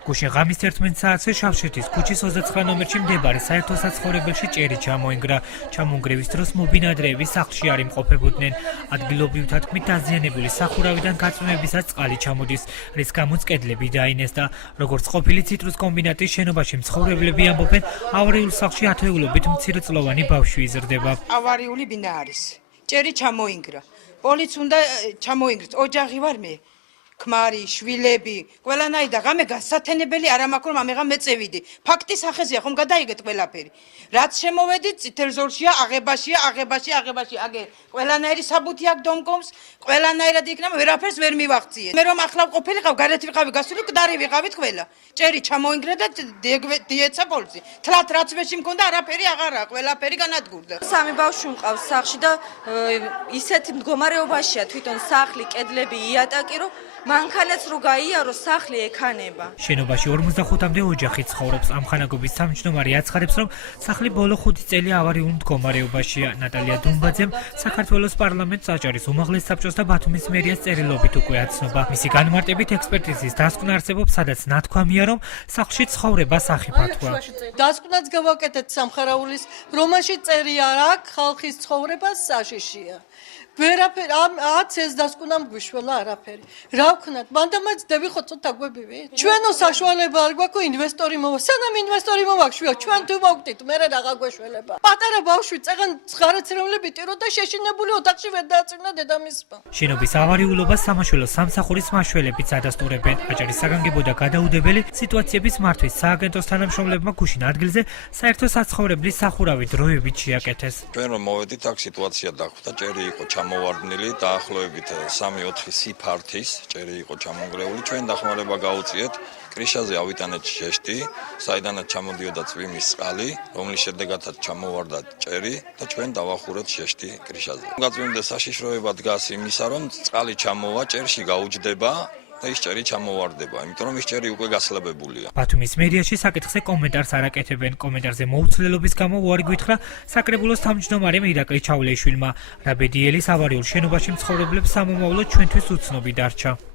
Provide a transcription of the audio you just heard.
გუშინ ღამის 11 საათზე შავშეთის ქუჩის 29 ნომერში მდებარე საერთო საცხოვრებელში ჭერი ჩამოინგრა. ჩამონგრევის დროს მობინადრეები სახლში არ იმყოფებოდნენ. ადგილობრივთა თქმით, დაზიანებული სახურავიდან გაწმევებისას წყალი ჩამოდის, რის გამოც კედლები დაინესდა. როგორც ყოფილი ციტრუს კომბინატის შენობაში მცხოვრებლები ამბობენ, ავარიულ სახლში ათეულობით მცირეწლოვანი ბავშვი იზრდება. ავარიული ბინა არის. ჭერი ჩამოინგრა. პოლიც უნდა ჩამოინგროს. ოჯახი ვარ მე. ქმარი, შვილები, ყველანაირ და ღამე გასათენებელი არ მაქვს რომ ამეღა მეწევიდი. ფაქტის ახეზია ხომ გადაიგეთ ყველაფერი. რაც შემოვედი წითელზოლშია, აღებაშია, აგერ ყველანაირი საბუთი აქვს დომკომს, ყველანაირად იქნება ვერაფერს ვერ მივახციე. მე რომ ახლა ყოფილიყავ, გარეთ ვიყავი გასული, მკვდარი ვიყავით ყველა. ჭერი ჩამოინგრა და დიეცა პოლიცი. თლათ რაც მეში მქონდა არაფერი აღარაა, ყველაფერი განადგურდა. სამი ბავშვი მყავს სახლში და ისეთი მდგომარეობაშია თვითონ სახლი, კედლები, იატაკი, რომ მანქანაც რო გაიარო სახლი ეკანება. შენობაში 55-მდე ოჯახი ცხოვრობს. ამხანაგობის სამჯდომარე აცხადებს, რომ სახლი ბოლო 5 წელი ავარიულ მდგომარეობაშია. ნატალია დუმბაძემ საქართველოს პარლამენტს აჭარის უმაღლეს საბჭოს და ბათუმის მერიას წერილობით უკვე აცნობა. მისი განმარტებით ექსპერტიზის დასკვნა არსებობს, სადაც ნათქვამია, რომ სახლში ცხოვრება სახიფათოა. დასკვნაც გავაკეთეთ სამხარაულის, რომაში წერია აქ ხალხის ცხოვრება საშიშია. ვერაფერი აც ეს დასკვნა მგვიშველა არაფერი. რა ვქნათ, მანდამაც დევიხოთ ცოტა გვებივით. ჩვენო საშუალება არ გვაქვს ინვესტორი მოვა. სანამ ინვესტორი მოვაქვშია, ჩვენ თუ მოვგდით, მე რაღა გვეშველება. პატარა ბავშვი წეღან ცხარაცრევლები ტირო და შეშინებული ოთახში ვერ დააწვნა დედამისმა. შენობის ავარიულობას სამაშველო სამსახურის მაშველებიც ადასტურებენ. აჭარის საგანგებო და გადაუდებელი სიტუაციების მართვის სააგენტოს თანამშრომლებმა გუშინ ადგილზე საერთო საცხოვრებლის სახურავი დროებით შეაკეთეს. ჩვენ რომ მოვედით, აქ სიტუაცია დახვდა, ჭერი იყო ჩამოვარდნილი, დაახლოებით 3-4 სიფართის ჭერი იყო ჩამონგრეული. ჩვენ დახმარება გაუწიეთ, კრიშაზე ავიტანეთ შეშტი, საიდანაც ჩამოდიოდა წვიმის წყალი, რომლის შედეგადაც ჩამოვარდა ჭერი და ჩვენ დავახურეთ შეშტი კრიშაზე. გაწვიმდეს საშიშროება დგას იმისა, რომ წყალი ჩამოვა, ჭერში გაუჯდება და ის ჭერი ჩამოვარდება, იმიტომ რომ ის ჭერი უკვე გასლებებულია. ბათუმის მერიაში საკითხზე კომენტარს არ აკეთებენ. კომენტარზე მოუცლელობის გამო უარი გითხრა საკრებულოს თავმჯდომარემ ირაკლი ჩავლეიშვილმა. რაბედიელის ავარიულ შენობაში მცხოვრებლებს სამომავლოდ ჩვენთვის უცნობი დარჩა.